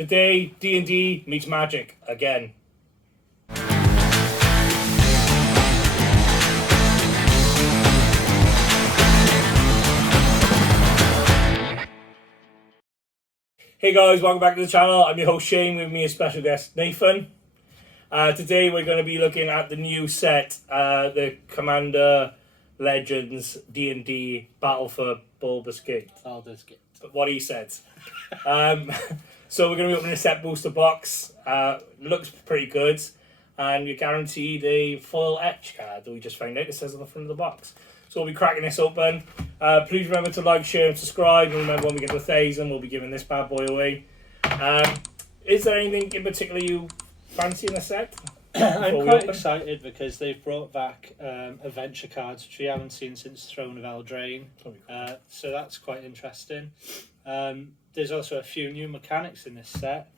Today, D&D meets magic again. Hey guys, welcome back to the channel. I'm your host Shane, with me is special guest Nathan. Today we're going to be looking at the new set, the Commander Legends D&D Battle for Baldur's Gate. Baldur's Gate. What he said. So we're going to be opening a set booster box. Looks pretty good. And you're guaranteed a foil etch card that we just found out. It says on the front of the box. So we'll be cracking this open. Please remember to like, share and subscribe. And remember, when we get to 1,000, we'll be giving this bad boy away. Is there anything in particular you fancy in the set? I'm quite excited because they've brought back adventure cards, which we haven't seen since Throne of Eldraine. Cool. So that's quite interesting. There's also a few new mechanics in this set.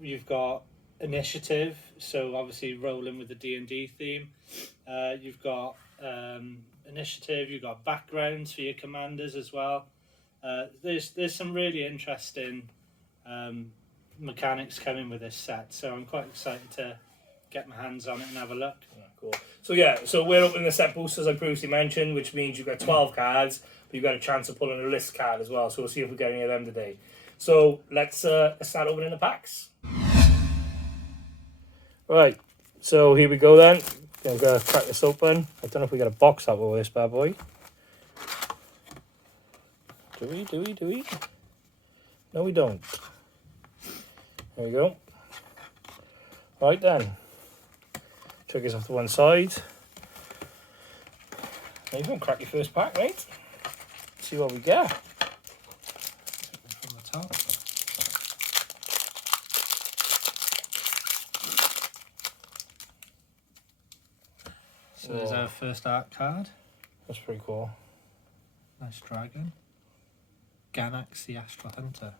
You've got initiative, so obviously rolling with the D&D theme. You've got initiative, you've got backgrounds for your commanders as well. There's some really interesting mechanics coming with this set, so I'm quite excited to get my hands on it and have a look. Yeah, cool. So we're opening the set booster, as I previously mentioned, which means you've got 12 cards, but you've got a chance of pulling a list card as well, so we'll see if we get any of them today. So let's start opening the packs. Right, so here we go then. I'm going to crack this open. I don't know if we got a box out with this bad boy. Do we? No, we don't. There we go. Right then. Triggers off to one side. Now you can crack your first pack, mate. See what we get. From the top. So there's our first art card. That's pretty cool. Nice dragon. Ganax the Astral Hunter.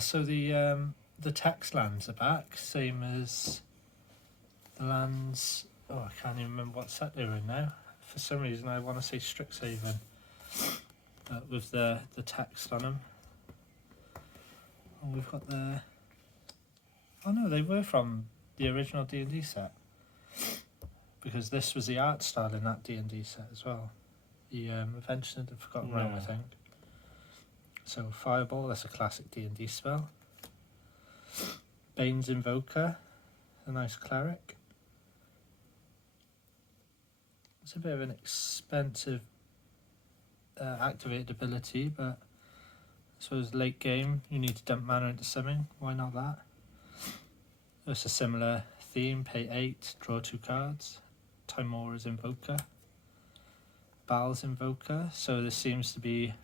So the text lands are back, same as the lands. Oh, I can't even remember what set they were in now. For some reason, I want to say Strixhaven, but with the text on them. And we've got the. Oh no, they were from the original D&D set, because this was the art style in that D&D set as well. The Adventure of the Forgotten Realm, I think. So Fireball, that's a classic D&D spell. Bane's Invoker, a nice cleric. It's a bit of an expensive activated ability, but I suppose late game you need to dump mana into something. Why not that? It's a similar theme. Pay 8, draw 2 cards. Timora's Invoker. Bal's Invoker. So this seems to be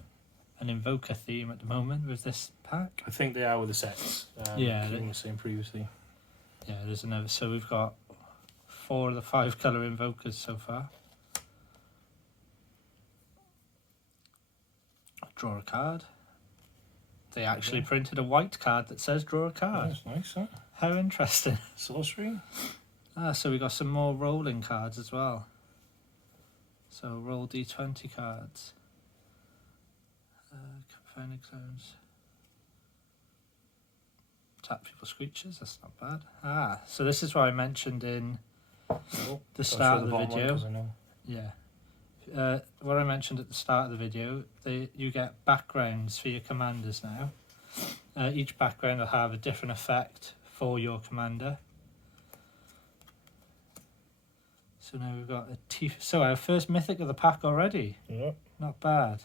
an Invoker theme at the moment with this pack. I think they are with the sets. Yeah, they were saying previously. Yeah, there's another. So we've got 4 of the 5 colour Invokers so far. Draw a card. They actually printed a white card that says draw a card. That's nice, huh? How interesting. Sorcery. So we got some more rolling cards as well. So roll D20 cards. Confounding zones. Tap people's creatures, that's not bad. So this is what I mentioned in the start of the video. Yeah. What I mentioned at the start of the video, you get backgrounds for your commanders now. Each background will have a different effect for your commander. So now we've got so our first mythic of the pack already. Yep. Not bad.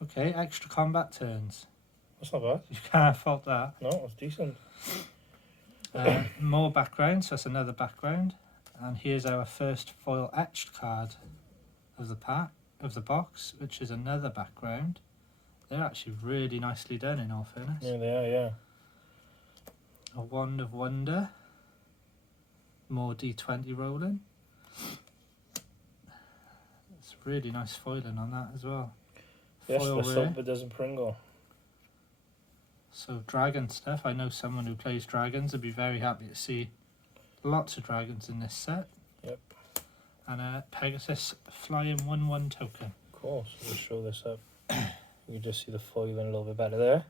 Okay, extra combat turns. That's not bad. You can't fault that. No, it's decent. More backgrounds, so that's another background. And here's our first foil etched card of the pack, of the box, which is another background. They're actually really nicely done, in all fairness. Yeah, they are, yeah. A Wand of Wonder. More D20 rolling. It's really nice foiling on that as well. Yes, Foil the rare. soap, but doesn't Pringle. So dragon stuff. I know someone who plays dragons would be very happy to see lots of dragons in this set. Yep. And a Pegasus flying 1/1 token. Cool, so we'll show this up. You can just see the foiling a little bit better there.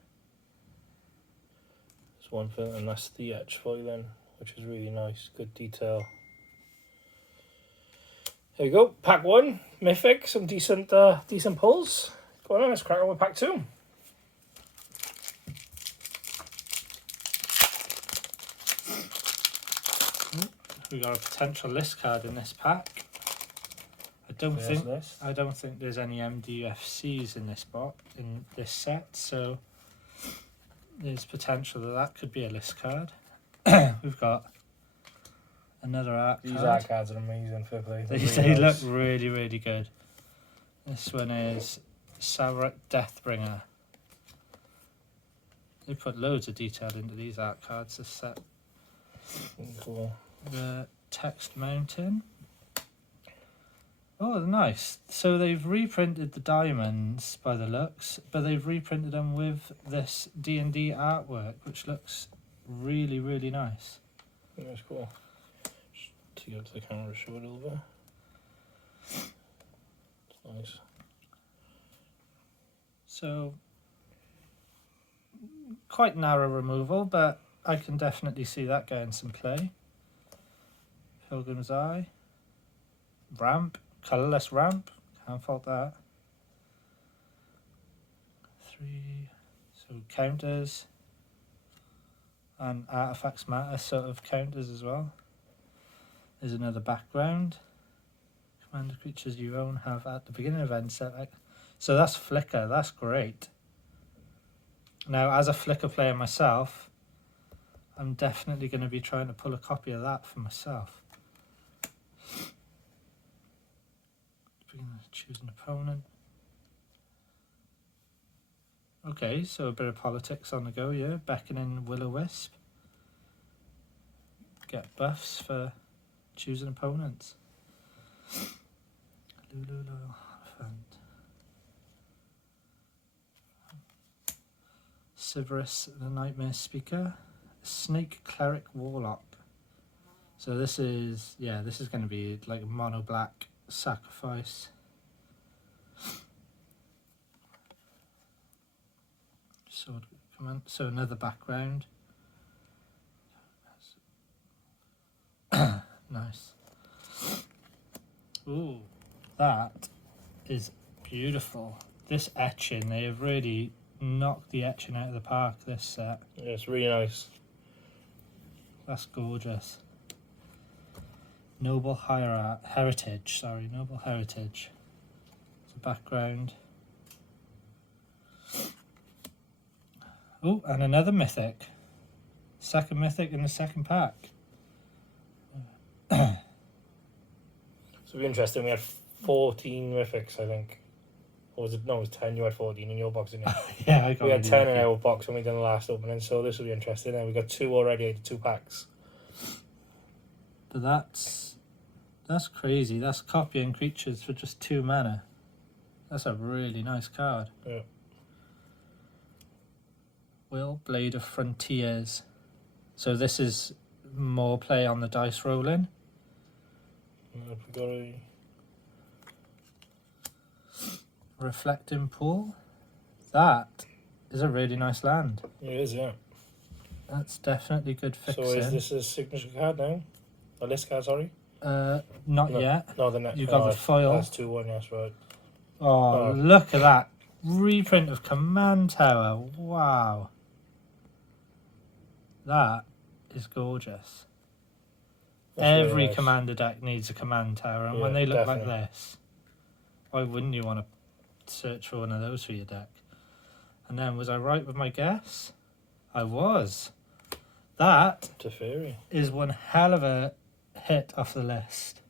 There's one thing, and that's the edge foiling, which is really nice, good detail. There you go, pack 1, Mythic, some decent pulls. Go on, let's crack on with pack 2. We got a potential list card in this pack. I don't think there's any MDFCs in this set, so there's potential that could be a list card. We've got another art card. These art cards are amazing, fair play. They look really, really good. This one is Deathbringer. They put loads of detail into these art cards this set. Cool. The Text Mountain. Oh, nice. So they've reprinted the diamonds by the looks, but they've reprinted them with this D&D artwork, which looks really, really nice. I think that's cool. Just to go to the camera, show it a little bit. It's nice. So, quite narrow removal, but I can definitely see that getting some play. Pilgrim's Eye. Ramp. Colourless ramp. Can't fault that. 3. So counters. And artifacts matter sort of counters as well. There's another background. Commander creatures you own have at the beginning of end set. So that's Flicker. That's great. Now, as a Flicker player myself, I'm definitely going to be trying to pull a copy of that for myself. Choose an opponent. Okay, so a bit of politics on the go, yeah. Beckoning Will-O-Wisp. Get buffs for choosing opponents. Lulu Elephant. Severus the Nightmare Speaker. Snake Cleric Warlock. So this is going to be like mono black sacrifice. Sword command. So another background. Nice. Ooh, that is beautiful. This etching, they have really knocked the etching out of the park this set. Yeah, it's really nice. That's gorgeous. Noble Heritage. Noble Heritage. It's a background. Oh, and another mythic. Second mythic in the second pack. So it'll be interesting. We had 14 mythics, I think. Or was it? No, it was 10. You had 14 in your box, didn't you? Yeah, I got We had really 10 in lucky. our box when we done the last opening, so this will be interesting. And we got 2 already out of 2 packs. But that's crazy. That's copying creatures for just 2 mana. That's a really nice card. Yeah. Will Blade of Frontiers. So this is more play on the dice rolling. We got a Reflecting Pool. That is a really nice land. It is, yeah. That's definitely good fixing. So is this a signature card now? A list card, sorry? Not yet. No, the next. You've got the foil. That's 2-1, that's right. Oh, look at that. Reprint of Command Tower. Wow. That is gorgeous. That's Every really nice. commander deck needs a command tower, and Yeah, when they look definitely. like this, why wouldn't you want to search for one of those for your deck? And then, was I right with my guess? I was. That Teferi. is one hell of a hit off the list.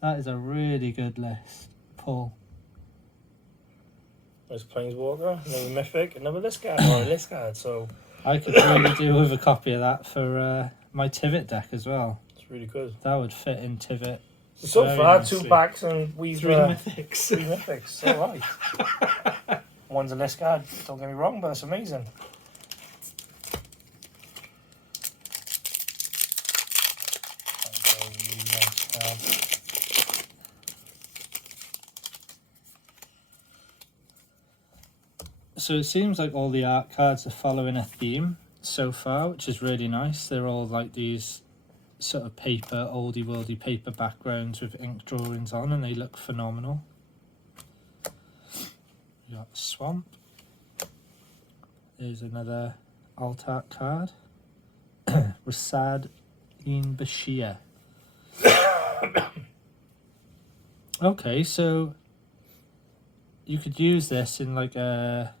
That is a really good list, Paul. There's Planeswalker, another Mythic, another list card, or a list card, so I could really do with a copy of that for my Tivit deck as well. it's really good. That would fit in Tivit. So Very far, nicely. 2 packs and we've 3 mythics. 3 Mythics, alright. One's a list card, don't get me wrong, but it's amazing. So it seems like all the art cards are following a theme so far, which is really nice. They're all like these sort of paper, oldie worldy paper backgrounds with ink drawings on, and they look phenomenal. You got Swamp. There's another alt art card. Rasad in Bashir. Okay, so you could use this in like a.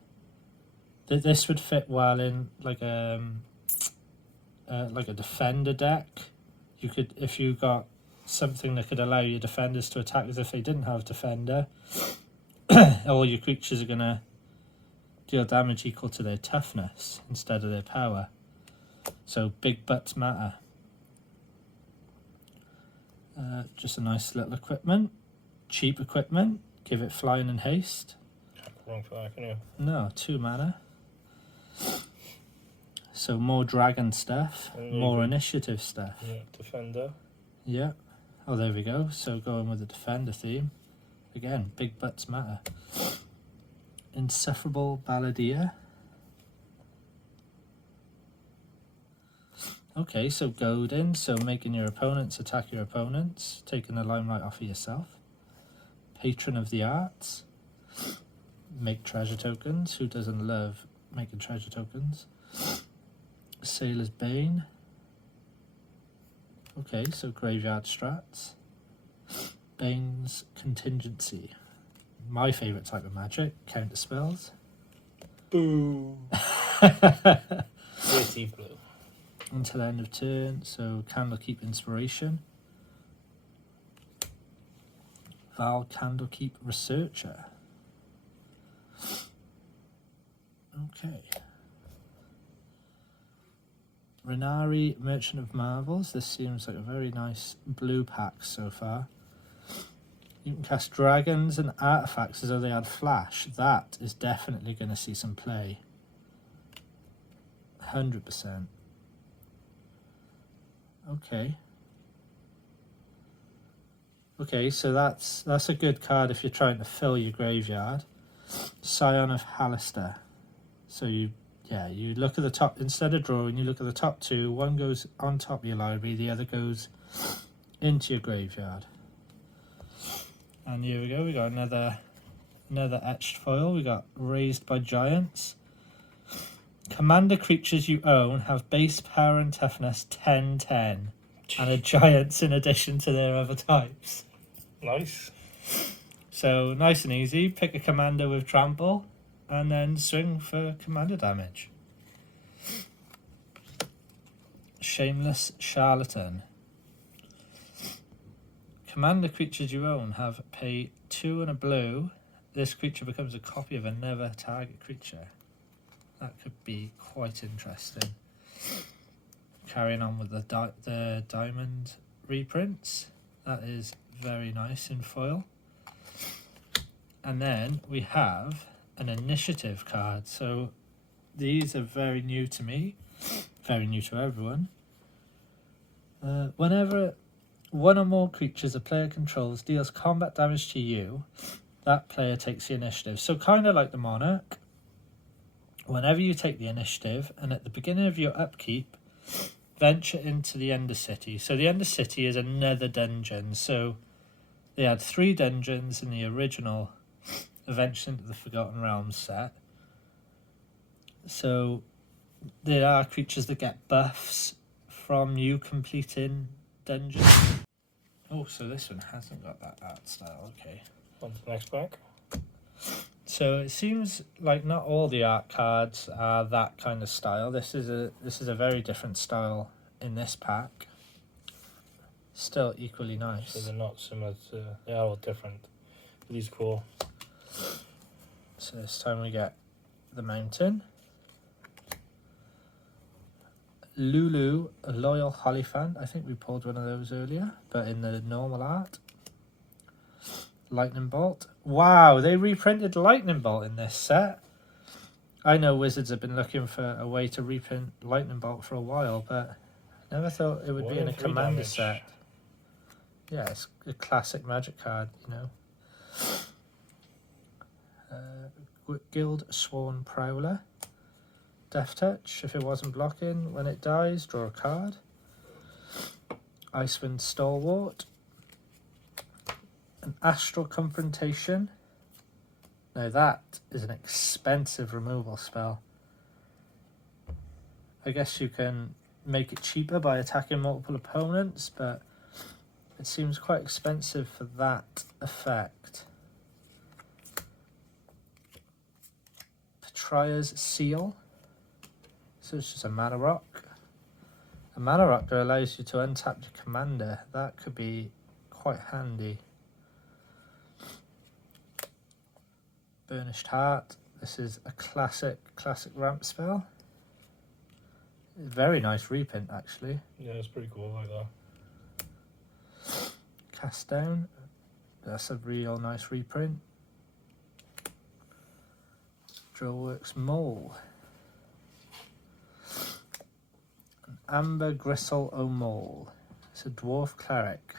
This would fit well in like a defender deck. You could, if you got something that could allow your defenders to attack as if they didn't have defender, all your creatures are gonna deal damage equal to their toughness instead of their power. So big butts matter. Just a nice little equipment, cheap equipment. Give it flying and haste. Can't go wrong for that, can you? No, 2 mana. So more dragon stuff, more initiative stuff. Yeah, defender. Yeah. Oh, there we go. So going with the defender theme. Again, big butts matter. Insufferable Balladeer. Okay, so goading, so making your opponents attack your opponents, taking the limelight off of yourself. Patron of the Arts. Make treasure tokens. Who doesn't love making treasure tokens? Sailor's Bane. Okay, so graveyard strats. Bane's Contingency. My favourite type of magic, counter spells. Boo. Pretty blue. Until end of turn, so Candlekeep Inspiration. Val Candlekeep Researcher. Okay. Renari Merchant of Marvels. This seems like a very nice blue pack so far. You can cast dragons and artifacts as though they had flash. That is definitely going to see some play. 100%. Okay. Okay, so that's a good card if you're trying to fill your graveyard. Scion of Hallister. So you look at the top, instead of drawing, you look at the top 2. One goes on top of your library, the other goes into your graveyard. And here we go, we got another etched foil. We got Raised by Giants. Commander creatures you own have base power and toughness 10/10 and are giants in addition to their other types. Nice. So nice and easy. Pick a commander with trample and then swing for commander damage. Shameless Charlatan. Commander creatures you own have pay 2 and a blue. This creature becomes a copy of another target creature. That could be quite interesting. Carrying on with the diamond reprints. That is very nice in foil. And then we have an initiative card. So these are very new to me, very new to everyone. Whenever one or more creatures a player controls deals combat damage to you, that player takes the initiative. So kind of like the Monarch. Whenever you take the initiative, and at the beginning of your upkeep, venture into the Undercity. So the Undercity is another dungeon. So they had 3 dungeons in the original Adventure into the Forgotten Realms set. So there are creatures that get buffs from you completing dungeons. Oh, so this one hasn't got that art style. Okay. On to the next pack. So it seems like not all the art cards are that kind of style. This is a very different style in this pack. Still equally nice. So they're not similar to... They are all different. But these are cool. So this time we get the Mountain. Lulu, a Loyal Hollyphant. I think we pulled one of those earlier, but in the normal art. Lightning Bolt. Wow, they reprinted Lightning Bolt in this set. I know Wizards have been looking for a way to reprint Lightning Bolt for a while, but I never thought it would be in a commander set. Yeah, it's a classic Magic card, you know. Guild Sworn Prowler. Death Touch, if it wasn't blocking, when it dies, draw a card. Icewind Stalwart. An Astral Confrontation. Now that is an expensive removal spell. I guess you can make it cheaper by attacking multiple opponents, but it seems quite expensive for that effect. Petria's Seal. So it's just a mana rock. A mana rock that allows you to untap your commander. That could be quite handy. Burnished Heart. This is a classic ramp spell. Very nice reprint, actually. Yeah, it's pretty cool like that. Cast Down. That's a real nice reprint. Drillworks Mole. An Amber Gristle O'Mole. It's a Dwarf Cleric.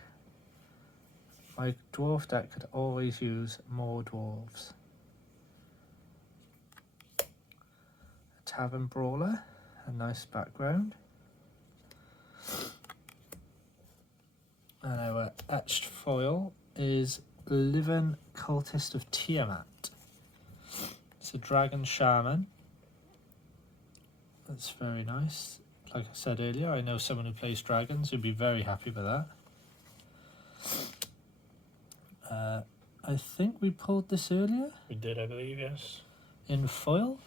My dwarf deck could always use more dwarves. A Tavern Brawler. A nice background. And our etched foil is Living Cultist of Tiamat. It's a Dragon Shaman. That's very nice. Like I said earlier, I know someone who plays dragons who'd be very happy with that. I think we pulled this earlier. We did, I believe, yes. In foil.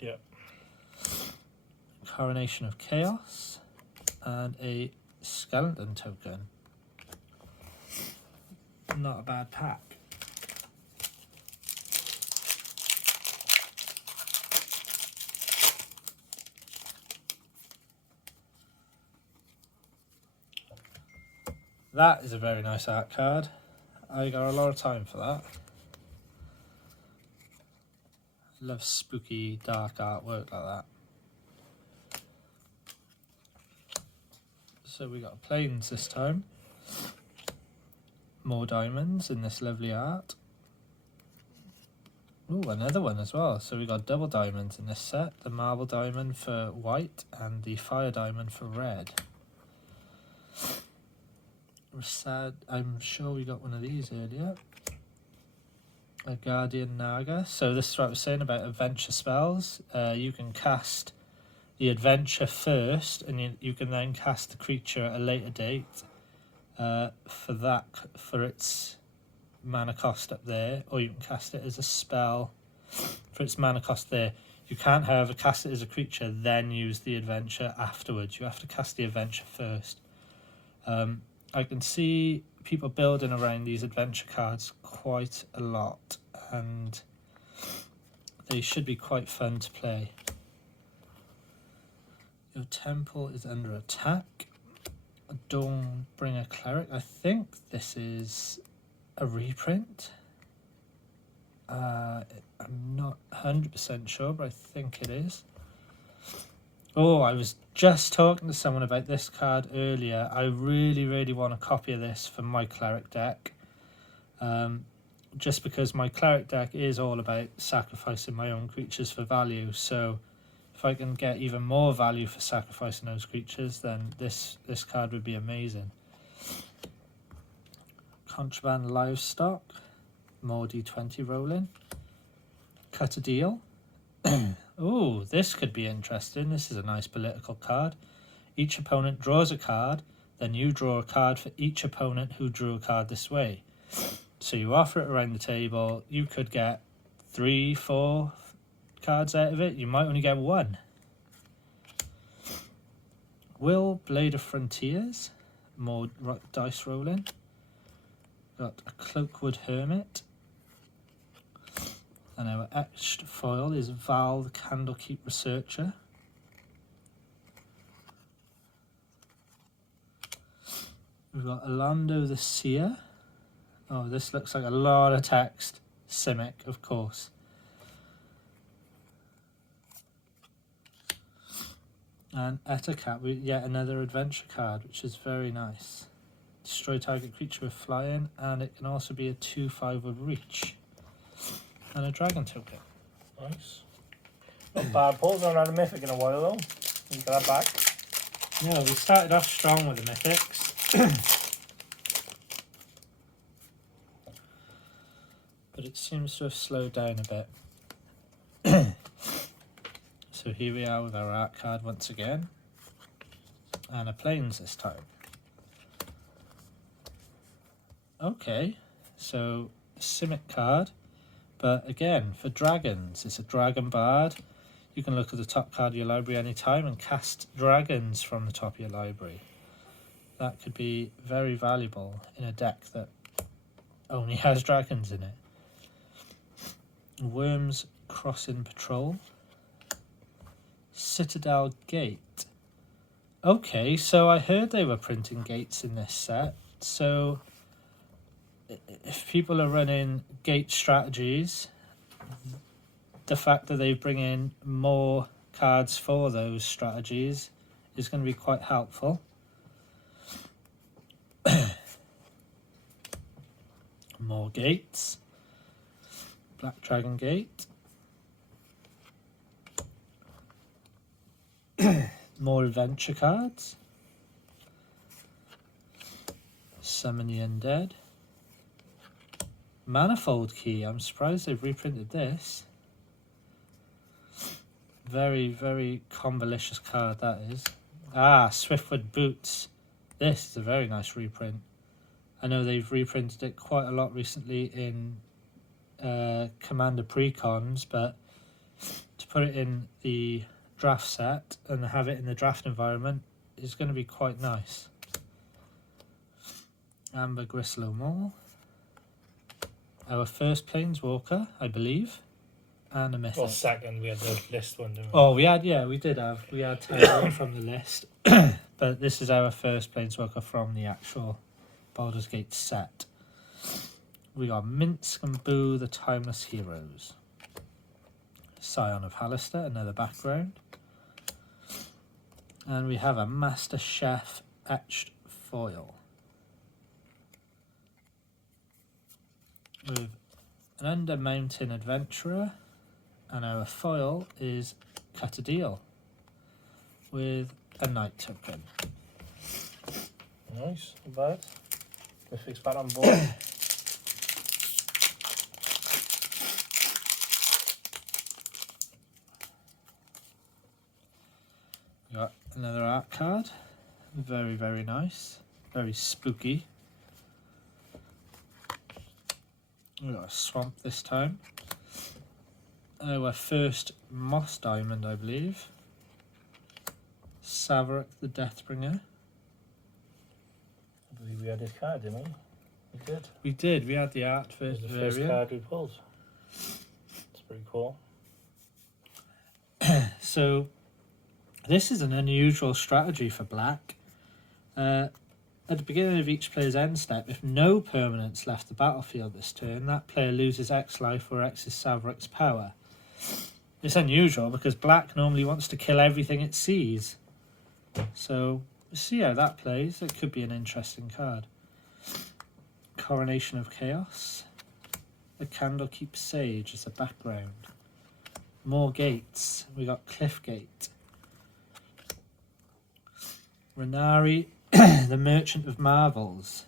Yep. Coronation of Chaos. And a Skeleton token. Not a bad pack. That is a very nice art card. I got a lot of time for that. Love spooky, dark artwork like that. So we got planes this time. More diamonds in this lovely art. Ooh, another one as well. So we got double diamonds in this set. The marble diamond for white and the fire diamond for red. Sad. I'm sure we got one of these earlier. A Guardian Naga. So this is what I was saying about adventure spells. You can cast the adventure first, and you can then cast the creature at a later date for its mana cost up there, or you can cast it as a spell for its mana cost there. You can't, however, cast it as a creature then use the adventure afterwards. You have to cast the adventure first. I can see people building around these adventure cards quite a lot, and they should be quite fun to play. Your temple is under attack. A Dawnbringer Cleric. I think this is a reprint. I'm not 100% sure, but I think it is. Oh, I was just talking to someone about this card earlier. I really want a copy of this for my cleric deck. Just because my cleric deck is all about sacrificing my own creatures for value. So if I can get even more value for sacrificing those creatures, then this card would be amazing. Contraband Livestock. More D20 rolling. Cut a Deal. Oh, this could be interesting. This is a nice political card. Each opponent draws a card, then you draw a card for each opponent who drew a card this way. So you offer it around the table. You could get 3-4 cards out of it. You might only get one. Will Blade of Frontiers. More dice rolling. Got a Cloakwood Hermit. And our etched foil is Val the Candlekeep Researcher. We've got Alando the Seer. Oh, this looks like a lot of text. Simic, of course. And Etacat, yet another adventure card, which is very nice. Destroy target creature with flying, and it can also be a 2/5 with reach. And a dragon token. Nice. Not bad pulls. I haven't had a mythic in a while though. You got that back. Yeah, we started off strong with the mythics. But it seems to have slowed down a bit. So here we are with our art card once again. And a plains this time. Okay, so a Simic card. But again, for dragons, it's a dragon bard. You can look at the top card of your library anytime and cast dragons from the top of your library. That could be very valuable in a deck that only has dragons in it. Worms Crossing Patrol. Citadel Gate. Okay, so I heard they were printing gates in this set. So if people are running gate strategies, the fact that they bring in more cards for those strategies is going to be quite helpful. More gates. Black Dragon Gate. More adventure cards. Summon the Undead. Manifold Key. I'm surprised they've reprinted this. Very, very convolicious card that is. Ah, Swiftwood Boots. This is a very nice reprint. I know they've reprinted it quite a lot recently in Commander Precons, but to put it in the draft set and have it in the draft environment is going to be quite nice. Amber Grislow Mall. Our first Planeswalker, I believe. And a mythic. Well, second, we had the list one, didn't we? Oh, we had Tyler from the list. But this is our first Planeswalker from the actual Baldur's Gate set. We got Minsk and Boo, the Timeless Heroes. Scion of Hallister, another background. And we have a Master Chef etched foil. With an Under Mountain Adventurer. And our foil is Cut a Deal with a Night Token. Nice, not bad. Mythic's back on board. We got another art card. Very, very nice. Very spooky. We got a swamp this time. Our first Moss Diamond, I believe. Saverick the Deathbringer. I believe we had this card, didn't we? We did. We did. We had the art It was first the first variant. card we pulled. It's pretty cool. So this is an unusual strategy for black. At the beginning of each player's end step, if no permanents left the battlefield this turn, that player loses X life or X is Saverick's power. It's unusual because black normally wants to kill everything it sees. So we'll see how that plays. It could be an interesting card. Coronation of Chaos. The Candlekeep Sage as a background. More gates. We got Cliffgate. Renari, the Merchant of Marvels.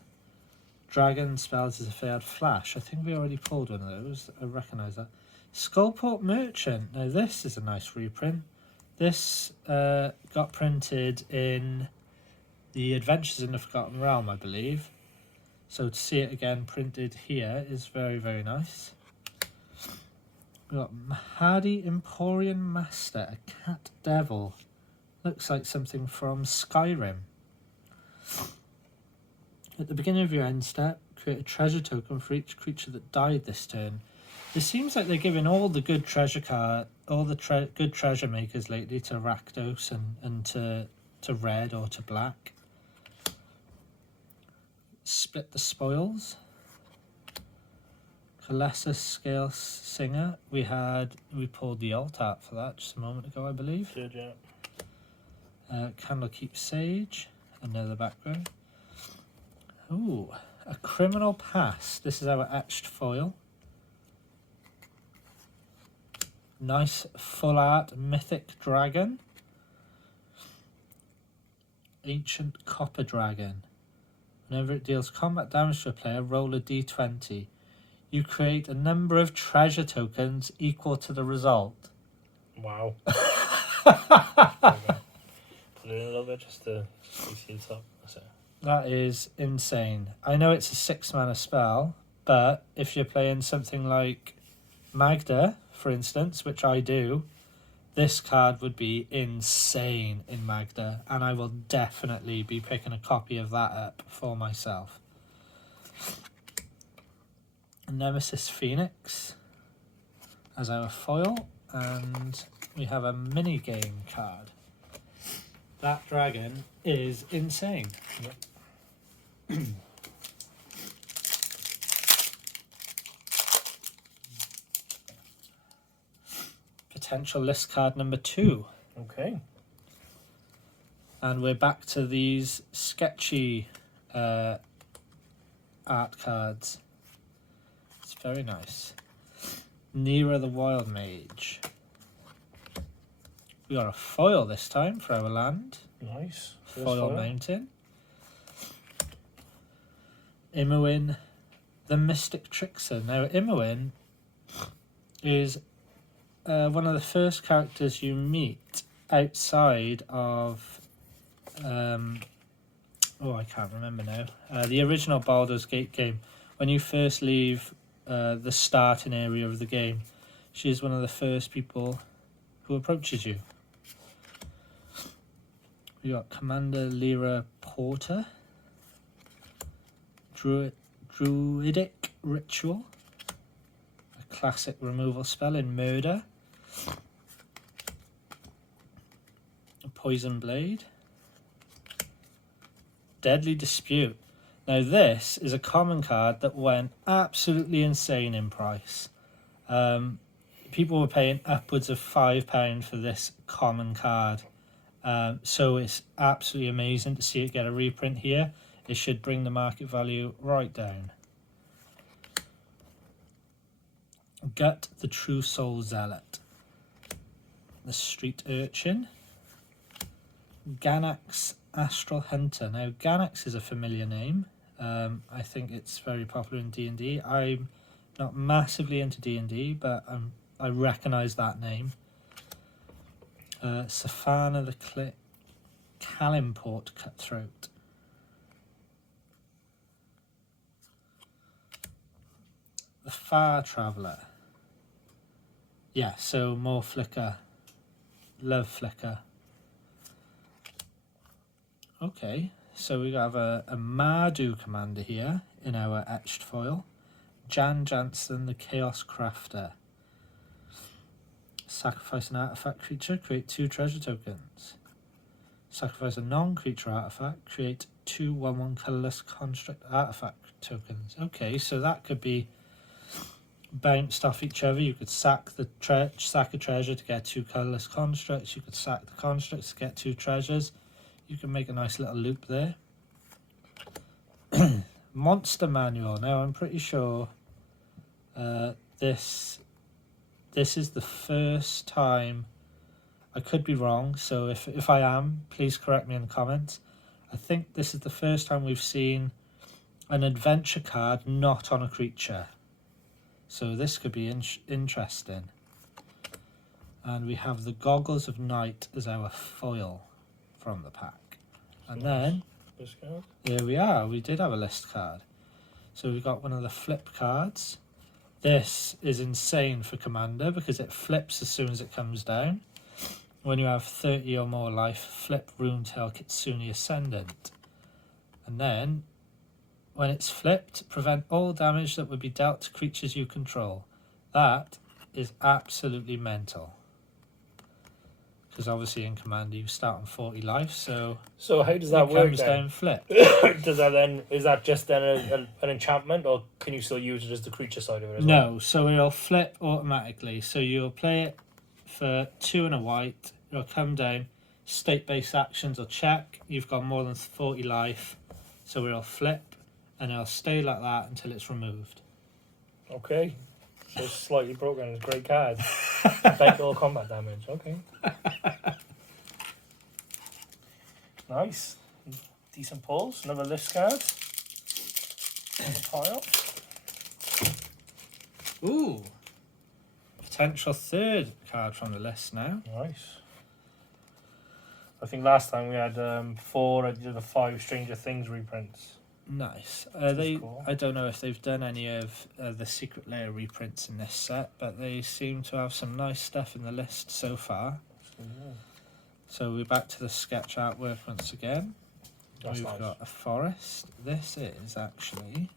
Dragon spells as if they had flash. I think we already pulled one of those. I recognise that. Skullport Merchant. Now this is a nice reprint. This got printed in the Adventures in the Forgotten Realm, I believe. So to see it again printed here is very, very nice. We've got Mahadi Emporium Master, a cat devil. Looks like something from Skyrim. At the beginning of your end step, create a treasure token for each creature that died this turn. It seems like they're giving all the good treasure good treasure makers lately to Rakdos and to red or to black. Split the Spoils. Colossus Scale Singer. We pulled the alt art for that just a moment ago, I believe. Did, yeah. Candlekeep Sage, another background. Ooh, a Criminal Past. This is our etched foil. Nice full art mythic dragon. Ancient copper dragon. Whenever it deals combat damage to a player, roll a d20. You create a number of treasure tokens equal to the result. Wow. Put it in a little bit just to see the top. That's it. That is insane. I know it's a 6-mana spell, but if you're playing something like Magda, for instance, which I do, this card would be insane in Magda, and I will definitely be picking a copy of that up for myself. Nemesis Phoenix as our foil, and we have a mini game card. That dragon is insane. Yep. Potential list card number 2. Okay. And we're back to these sketchy art cards. It's very nice. Nera the Wild Mage. We got a foil this time for our land. Nice. Foil Mountain. Imoen the Mystic Trickster. Now, Imoen is one of the first characters you meet outside of I can't remember now, the original Baldur's Gate game. When you first leave the starting area of the game, she's one of the first people who approaches you. We got Commander Lyra Porter, Druidic Ritual, a classic removal spell in Murder, a Poison Blade, Deadly Dispute. Now this is a common card that went absolutely insane in price. People were paying upwards of £5 for this common card. So it's absolutely amazing to see it get a reprint here. It should bring the market value right down. Gut the True Soul Zealot. The Street Urchin. Ganax Astral Hunter. Now Ganax is a familiar name. I think it's very popular in D&D. I'm not massively into D&D, but I recognise that name. Safana the Kalimport Cutthroat. The Far Traveller. Yeah, so more Flicker. Love Flicker. Okay, so we have a Mardu commander here in our etched foil. Jan Jansen the Chaos Crafter. Sacrifice an artifact creature, create 2 treasure tokens. Sacrifice a non-creature artifact, create 2 1/1 colourless construct artifact tokens. Okay, so that could be bounced off each other. You could sack a treasure to get 2 colourless constructs. You could sack the constructs to get 2 treasures. You can make a nice little loop there. Monster Manual. Now I'm pretty sure this is the first time. I could be wrong, so if I am, please correct me in the comments. I think this is the first time we've seen an adventure card not on a creature. So this could be interesting. And we have the Goggles of Night as our foil from the pack. And then, here we are, we did have a list card. So we got one of the flip cards. This is insane for Commander because it flips as soon as it comes down. When you have 30 or more life, flip Runetail Kitsune Ascendant. And then, when it's flipped, prevent all damage that would be dealt to creatures you control. That is absolutely mental. Because obviously in Commander you start on 40 life, so how does that work comes then? down flip. Does that then, is that just then an enchantment, or can you still use it as the creature side of it as well? No, so it'll flip automatically. So you'll play it for 2 and a white, it'll come down, state-based actions will check, you've got more than 40 life, so it'll flip, and it'll stay like that until it's removed. Okay. So it's slightly broken. It's a great card. Take all combat damage. Okay. Nice. Decent pulls. Another list card. Pile. Ooh. Potential third card from the list now. Nice. I think last time we had 4 of the 5 Stranger Things reprints. Nice. Which is cool. I don't know if they've done any of the Secret Lair reprints in this set, but they seem to have some nice stuff in the list so far. Ooh. So we're back to the sketch artwork once again. That's We've nice. got a forest. This is actually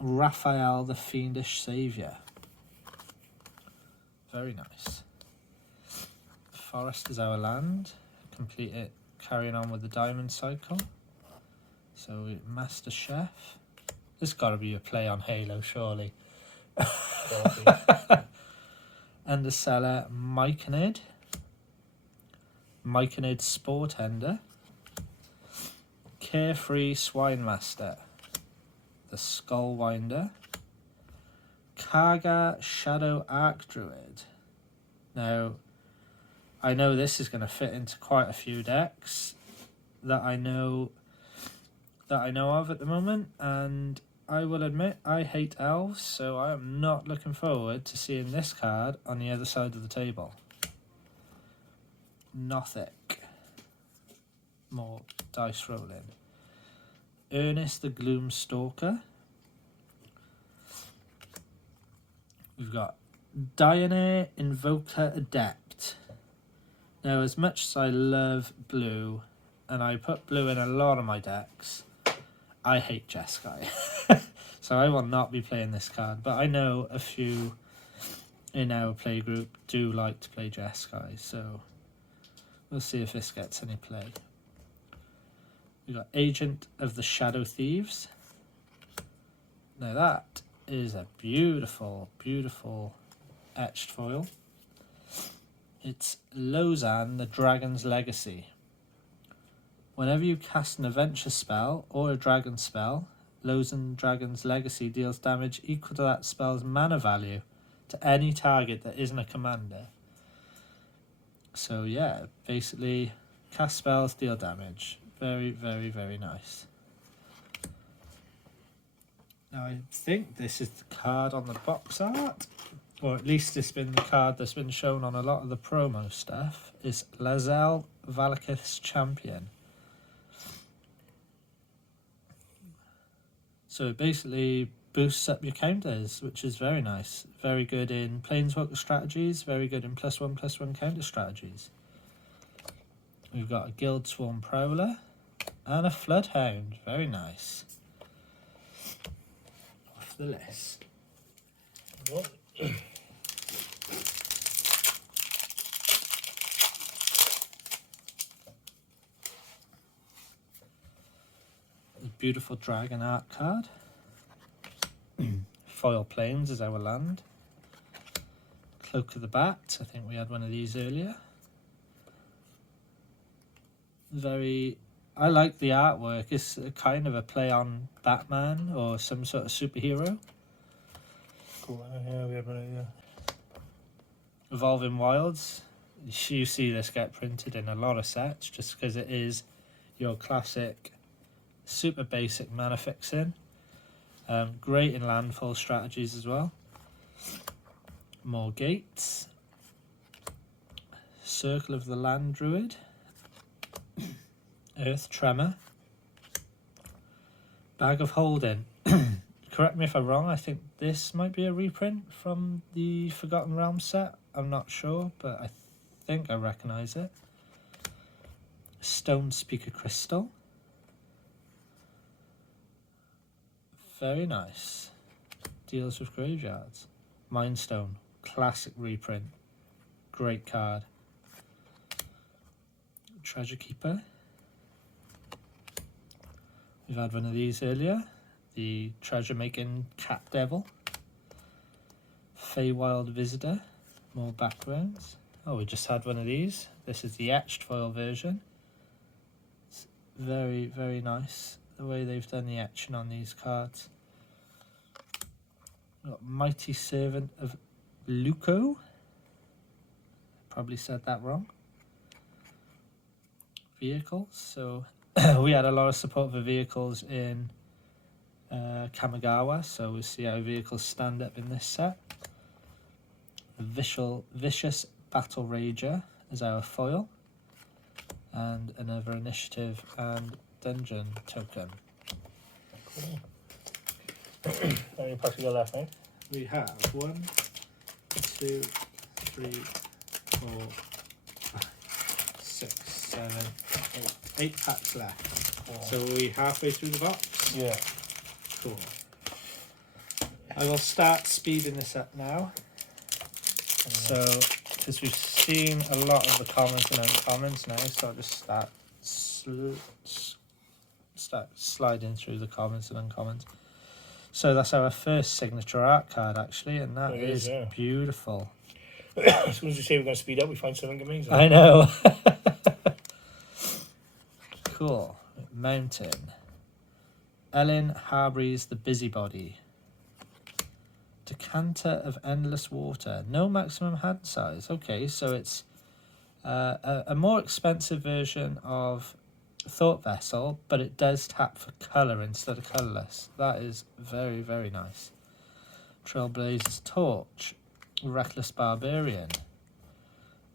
Raphael the Fiendish Saviour. Very nice. Forest is our land. Complete it, carrying on with the diamond cycle. So Master Chef. This got to be a play on Halo, surely. And the seller Myconid. Myconid Sportender. Carefree Swine Master. The Skullwinder. Kaga Shadow Arc Druid. Now, I know this is going to fit into quite a few decks that I know of at the moment, and I will admit I hate elves, so I am not looking forward to seeing this card on the other side of the table. Nothic. More dice rolling. Ernest the Gloom Stalker. We've got Diana Invoker Adept. Now, as much as I love blue, and I put blue in a lot of my decks, I hate Jeskai. So I will not be playing this card, but I know a few in our play group do like to play Jeskai, so we'll see if this gets any play. We've got Agent of the Shadow Thieves. Now that is a beautiful, beautiful etched foil. It's Lozan, the Dragon's Legacy. Whenever you cast an adventure spell or a dragon spell, Lozan Dragon's Legacy deals damage equal to that spell's mana value to any target that isn't a commander. So yeah, basically cast spells, deal damage. Very, very, very nice. Now I think this is the card on the box art, or at least it's been the card that's been shown on a lot of the promo stuff, is Lae'zel Valakith's Champion. So it basically boosts up your counters, which is very nice. Very good in Planeswalker strategies, very good in +1/+1 counter strategies. We've got a Guild Swarm Prowler and a Floodhound, very nice. Off the list. What? Beautiful dragon art card. Foil Plains is our land. Cloak of the Bat, I think we had one of these earlier. I like the artwork. It's a kind of a play on Batman or some sort of superhero. Cool. Yeah, we have one idea. Evolving Wilds. You see this get printed in a lot of sets just because it is your classic super basic mana fixing. Great in landfall strategies as well. More gates. Circle of the Land Druid. Earth Tremor. Bag of Holding. Correct me if I'm wrong, I think this might be a reprint from the Forgotten Realms set. I'm not sure, but I think I recognise it. Stone Speaker Crystal. Very nice. Deals with graveyards. Mindstone. Classic reprint. Great card. Treasure Keeper. We've had one of these earlier. The Treasure Making Cat Devil. Feywild Visitor. More backgrounds. Oh, we just had one of these. This is the etched foil version. It's very, very nice the way they've done the etching on these cards. We've got Mighty Servant of Luco. Probably said that wrong. Vehicles. So we had a lot of support for vehicles in Kamigawa, so we'll see how vehicles stand up in this set. The Vicious Battle Rager is our foil, and another initiative and dungeon token. Cool. How many packs you got left, mate? We have 1, 2, 3, 4, 5, 6, 7, 8. 8 packs left. Cool. So we're halfway through the box. Yeah. Cool. I will start speeding this up now. So, because we've seen a lot of the comments and uncommons now, so I'll just start sliding through the comments and uncommons. So that's our first signature art card, actually, and that is beautiful. As soon as we say we're going to speed up, we find something amazing. I know. Cool. Mountain. Ellen Harbury's The Busybody. Decanter of Endless Water. No maximum hand size. Okay, so it's a more expensive version of Thought Vessel, but it does tap for colour instead of colourless. That is very, very nice. Trailblazer's Torch. Reckless Barbarian.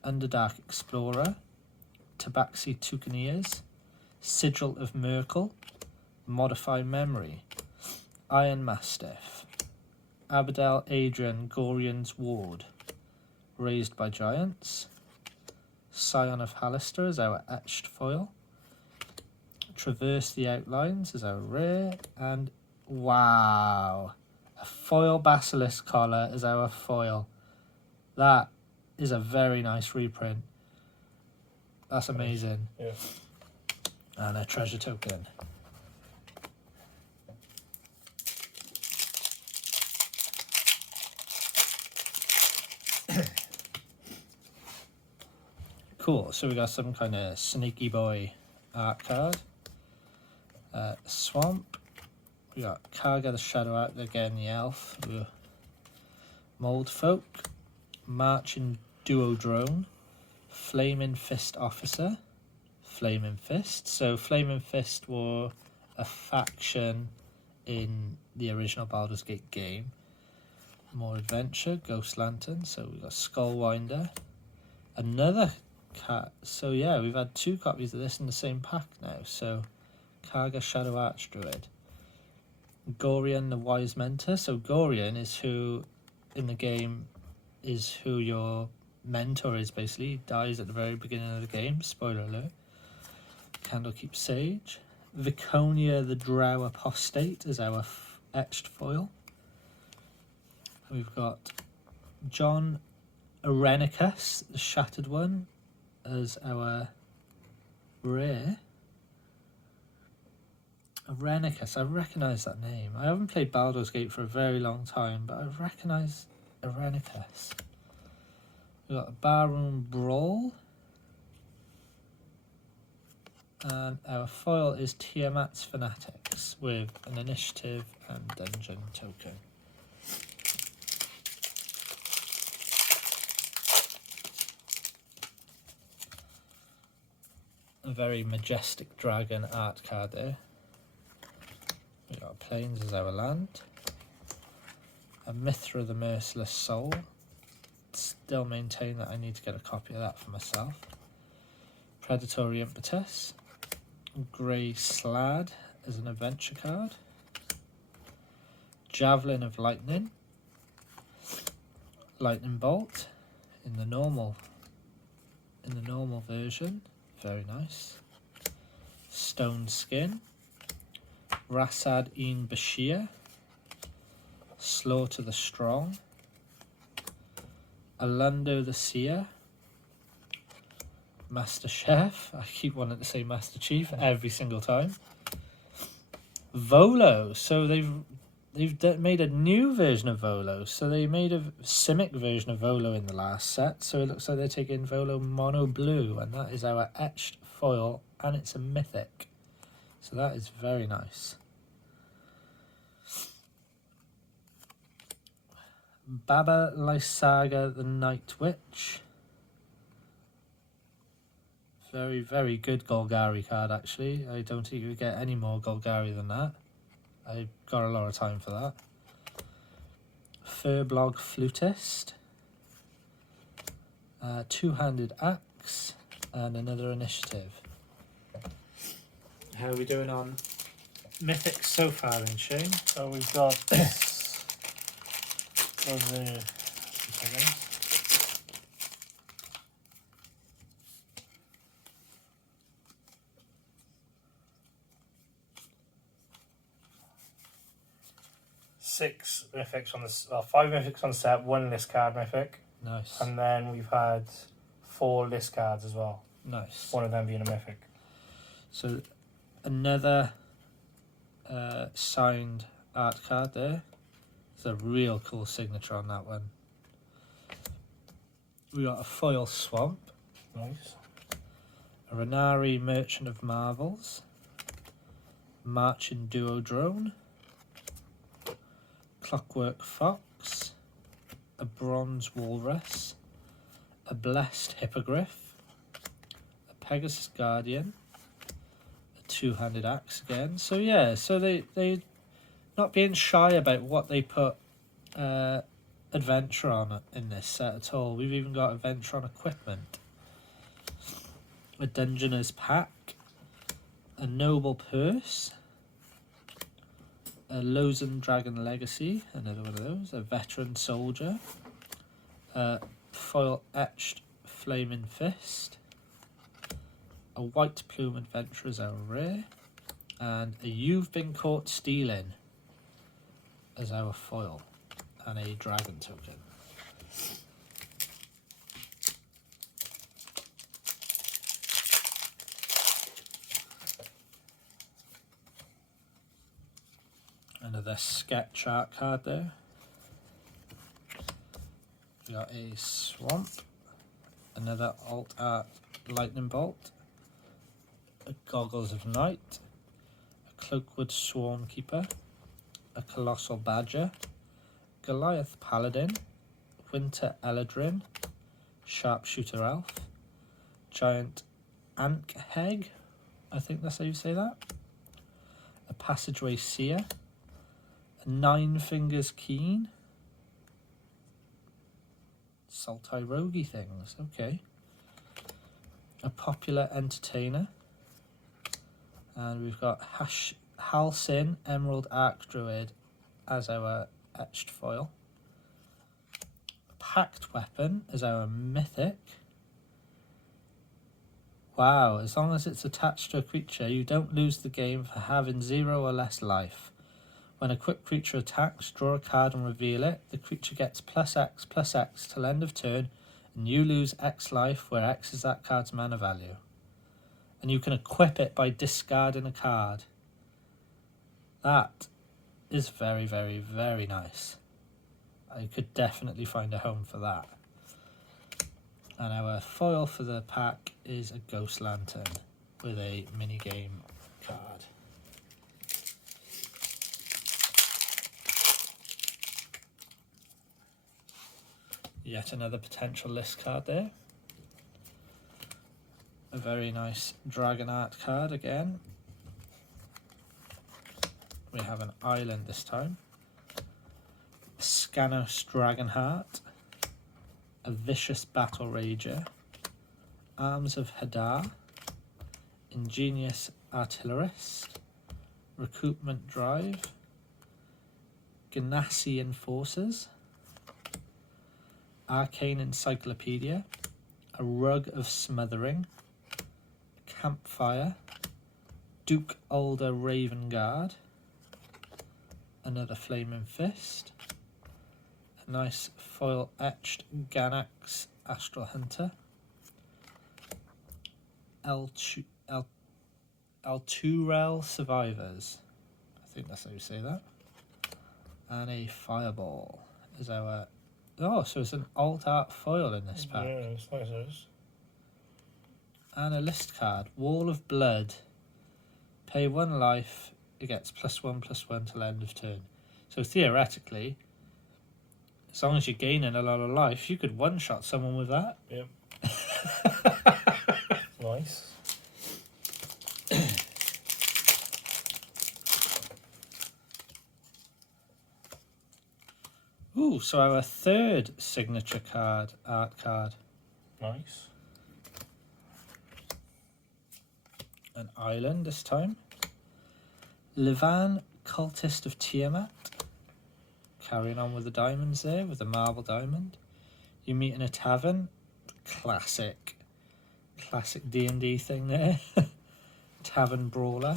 Underdark Explorer. Tabaxi Toucaneers. Sigil of Merkel. Modify Memory. Iron Mastiff. Abadel Adrian Gorian's Ward. Raised by Giants. Scion of Hallister is our etched foil. Traverse the Outlines is our rare. And wow, a foil Basilisk collar is our foil. That is a very nice reprint. That's amazing. Yeah. And a treasure token. Cool, so we got some kind of sneaky boy art card. Swamp. We got Karga the Shadow Art again, the elf. Mold Folk. Marching Duodrone. Flaming Fist Officer. Flaming Fist. So Flaming Fist were a faction in the original Baldur's Gate game. More Adventure. Ghost Lantern. So we got Skullwinder. Another cat. So yeah, we've had 2 copies of this in the same pack now. So Karga Shadow Archdruid. Gorian the Wise Mentor. So Gorian is who in the game is who your mentor is, basically. He dies at the very beginning of the game. Spoiler alert. Candlekeep Sage. Viconia the Drow Apostate is our etched foil. We've got John Arenicus, the Shattered One, as our rare. Arenicus, I recognise that name. I haven't played Baldur's Gate for a very long time, but I recognise Arenicus. We've got a Barroom Brawl. And our foil is Tiamat's Fanatics with an initiative and dungeon token. A very majestic dragon art card there. We've got Plains as our land. A Mithra the Merciless Soul. Still maintain that I need to get a copy of that for myself. Predatory Impetus. Grey Slad as an adventure card. Javelin of Lightning. Lightning Bolt in the normal version. Very nice. Stone Skin. Rasad Een Bashir. Slaughter the Strong. Alundo the Seer. Master Chef. I keep wanting to say Master Chief every single time. Volo. So they've made a new version of Volo. So they made a Simic version of Volo in the last set. So it looks like they're taking Volo Mono Blue, and that is our etched foil, and it's a mythic. So that is very nice. Baba Lysaga the Night Witch. Very, very good Golgari card, actually. I don't think you get any more Golgari than that. I got a lot of time for that. Furblog Flutist. Two-handed Axe. And another Initiative. How are we doing on Mythics so far then, Shane? So we've got this. Was the six mythics on this, 5 mythics on set, 1 list card mythic, Nice. and then we've had 4 list cards as well. Nice. One of them being a mythic. So another signed art card there. It's a real cool signature on that one. We got a foil Swamp, Nice. a Renari Merchant of Marvels, Marching Duodrone, Clockwork Fox, a Bronze Walrus, a Blessed Hippogriff, a Pegasus Guardian, a two-handed axe again. So yeah, so they not being shy about what they put adventure on in this set at all. We've even got adventure on equipment, a Dungeoner's Pack, a Noble Purse, a Lozen Dragon Legacy, another one of those, a Veteran Soldier, a foil etched Flaming Fist, a White Plume Adventurer's our rare, and a You've Been Caught Stealing as our foil, and a Dragon token. Another sketch art card there. We got a Swamp, another alt art Lightning Bolt, a Goggles of Night, a Cloakwood Swarmkeeper, a Colossal Badger, Goliath Paladin, Winter Eladrin, Sharpshooter Elf, Giant Ankheg, I think that's how you say that, a Passageway Seer, a Nine Fingers Keen, Saltirogi things, okay, a Popular Entertainer, and we've got Halsin Emerald Archdruid as our etched foil, Pact Weapon as our mythic. Wow, as long as it's attached to a creature, you don't lose the game for having 0 or less life. When a quick creature attacks, draw a card and reveal it. The creature gets +X till end of turn, and you lose X life, where X is that card's mana value. And you can equip it by discarding a card. That is very, very, very nice. I could definitely find a home for that. And our foil for the pack is a Ghost Lantern with a minigame card. Yet another potential list card there. A very nice Dragon Art card again. We have an island this time. A Scanos Dragonheart. A Vicious Battle Rager. Arms of Hadar. Ingenious Artillerist. Recoupment Drive. Ganassi Enforcers. Arcane Encyclopedia. A Rug of Smothering. Campfire. Duke Alder Raven Guard. Another Flaming Fist. A nice foil etched Ganax Astral Hunter. Alturel Survivors. I think that's how you say that. And a Fireball is our... Oh, so it's an alt art foil in this pack. Yeah, it's nice. And a list card, Wall of Blood. Pay 1 life, it gets +1/+1 till end of turn. So theoretically, As long as you're gaining a lot of life, you could one-shot someone with that. Yeah. Nice. Ooh, so our third signature card, art card. Nice. An island this time. Levan, Cultist of Tiamat. Carrying on with the diamonds there, with the marble diamond. You meet in a tavern. Classic D&D thing there. Tavern Brawler.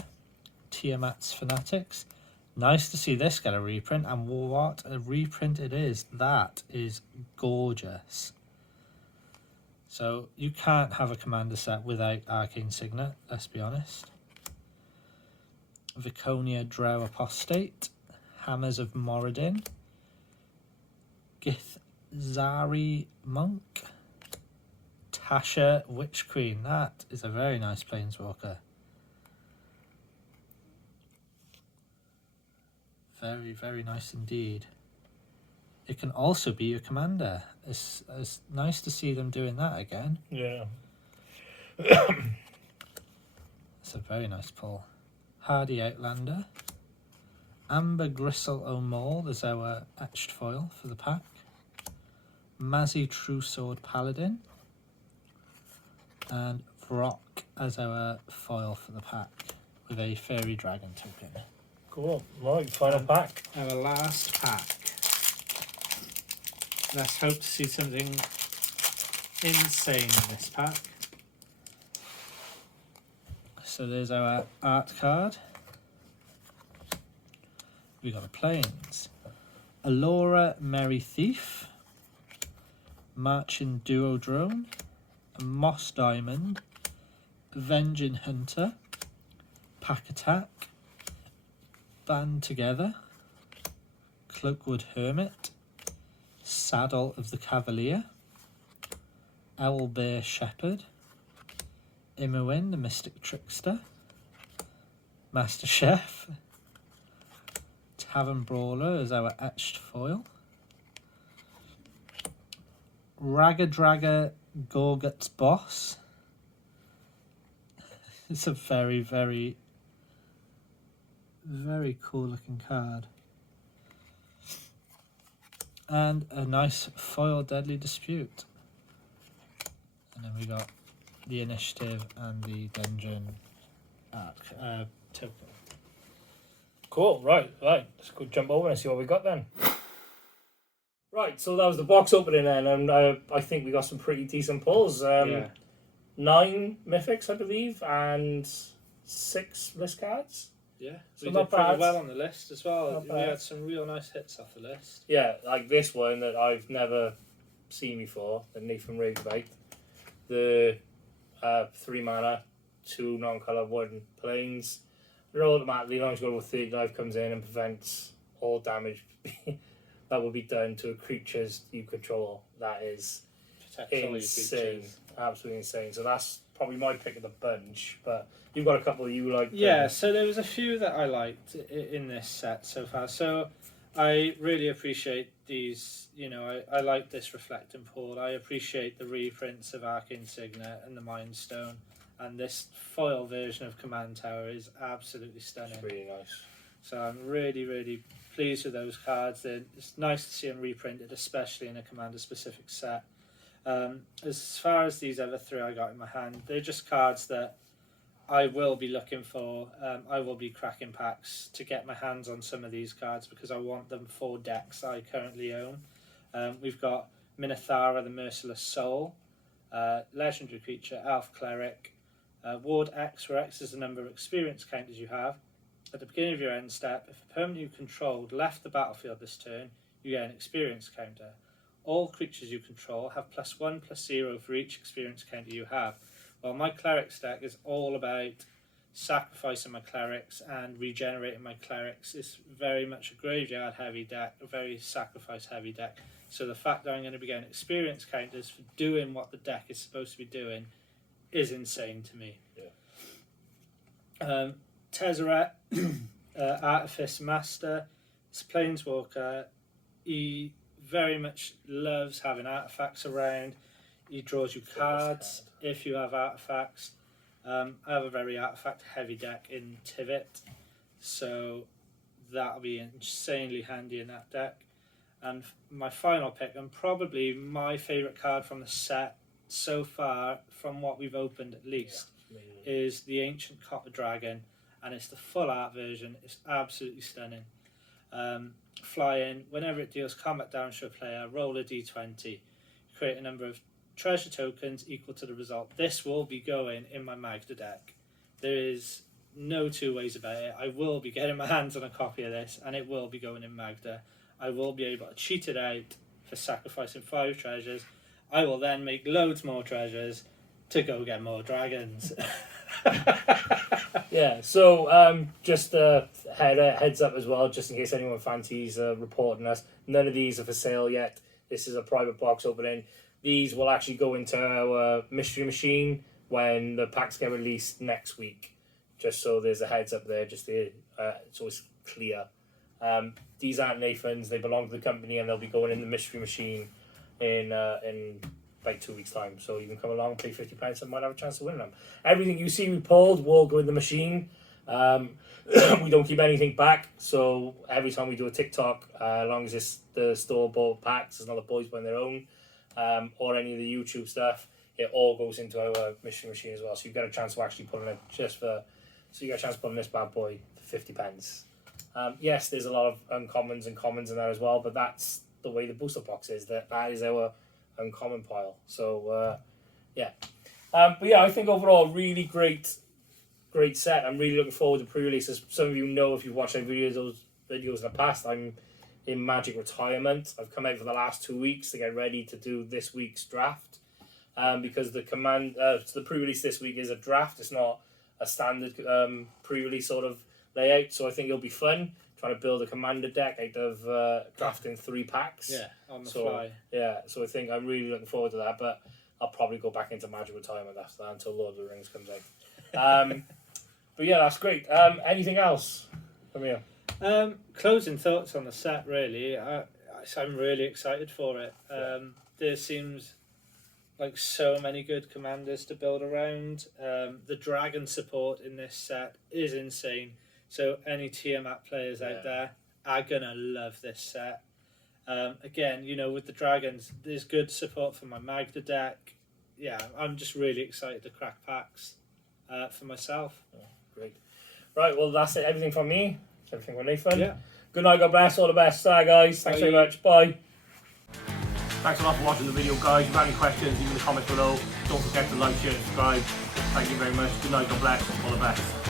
Tiamat's Fanatics. Nice to see this get a reprint, and what a reprint it is. That is gorgeous. So you can't have a commander set without Arcane Signet, let's be honest. Viconia Drow Apostate, Hammers of Moradin, Githzari Monk, Tasha Witch Queen. That is a very nice Planeswalker. Very, very nice indeed. It can also be your commander. It's nice to see them doing that again. Yeah. It's a very nice pull. Hardy Outlander. Amber Gristle O'Maul is our etched foil for the pack. Mazzy True Sword Paladin. And Vrock as our foil for the pack with a Fairy Dragon token. Cool. Right, final pack. Our last pack. Let's hope to see something insane in this pack. So there's our art card. We got a Plains. Alora Merry Thief. Marching Duodrone. A Moss Diamond. Avenging Hunter. Pack Attack. Band Together. Cloakwood Hermit. Saddle of the Cavalier. Owlbear Shepherd. Imoen the Mystic Trickster. Master Chef. Tavern Brawler is our etched foil. Ragga Gorgut's Boss. It's a very, very, very cool looking card. And a nice foil Deadly Dispute. And then we got the initiative and the dungeon token. Cool, right. Let's go jump over and see what we got then. Right, so that was the box opening then, and I think we got some pretty decent pulls. 9 mythics, I believe, and 6 list cards. Yeah, So we not did pretty bad. well on the list as well. Not We bad. had some real nice hits off the list. Yeah, like this one that I've never seen before, the Nathan Ravebite. The 3 mana, 2 non-colour, 1 planes. They're automatically, as long as you go with 30 life, comes in and prevents all damage that will be done to creatures you control. That is Protect all your insane. creatures. Absolutely insane. So that's probably my pick of the bunch. But you've got a couple you like. Yeah, so there was a few that I liked in this set so far. So I really appreciate these, I like this Reflect and Pull. I appreciate the reprints of Arcane Signet and the Mind Stone. And this foil version of Command Tower is absolutely stunning. It's really nice. So I'm really, really pleased with those cards. It's nice to see them reprinted, especially in a Commander-specific set. As far as these other 3 I got in my hand, they're just cards that I will be looking for. I will be cracking packs to get my hands on some of these cards because I want them for decks I currently own. We've got Minithara, the Merciless Soul, legendary creature, Elf Cleric, Ward X, where X is the number of experience counters you have. At the beginning of your end step, if a permanent you controlled left the battlefield this turn, you get an experience counter. All creatures you control have +1/+0 for each experience counter you have. Well, my clerics deck is all about sacrificing my clerics and regenerating my clerics. It's very much a graveyard heavy deck, a very sacrifice heavy deck. So the fact that I'm going to be getting experience counters for doing what the deck is supposed to be doing is insane to me. Yeah. Tezzeret, Artifice Master, it's Planeswalker, EV very much loves having artifacts around. He draws you cards if you have artifacts. I have a very artifact heavy deck in Tivit, so that'll be insanely handy in that deck. And my final pick, and probably my favourite card from the set so far, from what we've opened at least, is the Ancient Copper Dragon, and it's the full art version. It's absolutely stunning. Fly in, whenever it deals combat damage to a player, roll a d20, create a number of treasure tokens equal to the result. This will be going in my Magda deck. There is no two ways about it. I will be getting my hands on a copy of this, and it will be going in Magda. I will be able to cheat it out for sacrificing 5 treasures. I will then make loads more treasures to go get more dragons. Yeah, so just heads up as well, just in case anyone fancies reporting us. None of these are for sale yet. This is a private box opening. These will actually go into our mystery machine when the packs get released next week. Just so there's a heads up there, just to, so it's clear. These aren't Nathan's, they belong to the company, and they'll be going in the mystery machine in like 2 weeks' time. So you can come along, pay £50 and might have a chance to win them. Everything you see we pulled will go in the machine. We don't keep anything back, so every time we do a TikTok, as long as it's the store bought packs, it's not the boys buying their own, or any of the YouTube stuff, it all goes into our mystery machine as well. So you get a chance to actually put in it so you get a chance to put in this bad boy for £50. Yes, there's a lot of uncommons and commons in there as well, but that's the way the booster box is. That is our uncommon pile. So yeah, but yeah, I think overall really great set. I'm really looking forward to pre-release. As some of you know, if you've watched my videos in the past, I'm in Magic retirement. I've come out for the last 2 weeks to get ready to do this week's draft, because the pre-release this week is a draft. It's not a standard pre-release sort of layout, so I think it'll be fun trying to build a commander deck out of drafting 3 packs. Yeah, on the fly. Yeah, so I think I'm really looking forward to that, but I'll probably go back into Magic retirement after that until Lord of the Rings comes out. But yeah, that's great. Anything else from you? Closing thoughts on the set, really. I'm really excited for it. There seems like so many good commanders to build around. The dragon support in this set is insane. So any Tiamat players out there are gonna love this set. Again, you know, with the dragons, there's good support for my Magda deck. Yeah, I'm just really excited to crack packs for myself. Oh, great. Right, well that's it. Everything from me. Everything from Nathan. Yeah. Good night, God bless, all the best. Bye guys. Thanks very much. Bye. Thanks a lot for watching the video, guys. If you have any questions, leave in the comments below. Don't forget to like, share, and subscribe. Thank you very much. Good night, God bless, all the best.